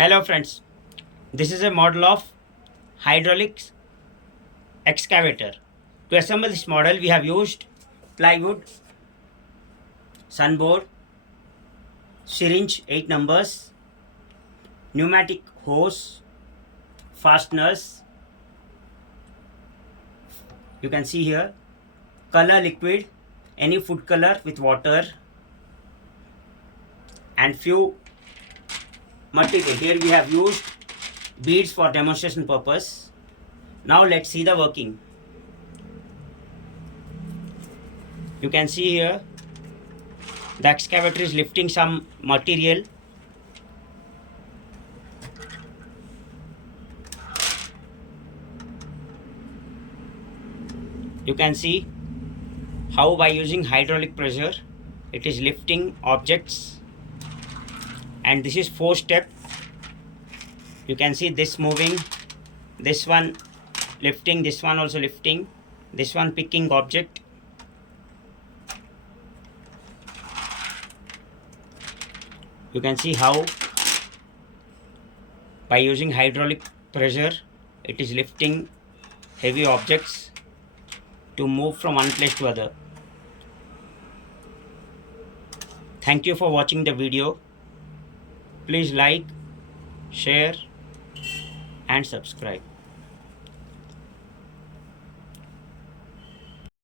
Hello friends, this is a model of hydraulic excavator. To assemble this model we have used plywood, sunboard, syringe 8 numbers, pneumatic hose, fasteners. You can see here color liquid, any food color with water, and few material. Here we have used beads for demonstration purpose. Now let's see the working. You can see here the excavator is lifting some material. You can see how by using hydraulic pressure it is lifting objects, and this is 4 step. You can see this moving, this one lifting, this one also lifting, this one picking object. You can see how by using hydraulic pressure it is lifting heavy objects to move from one place to other. Thank you for watching the video. Please like, share and subscribe.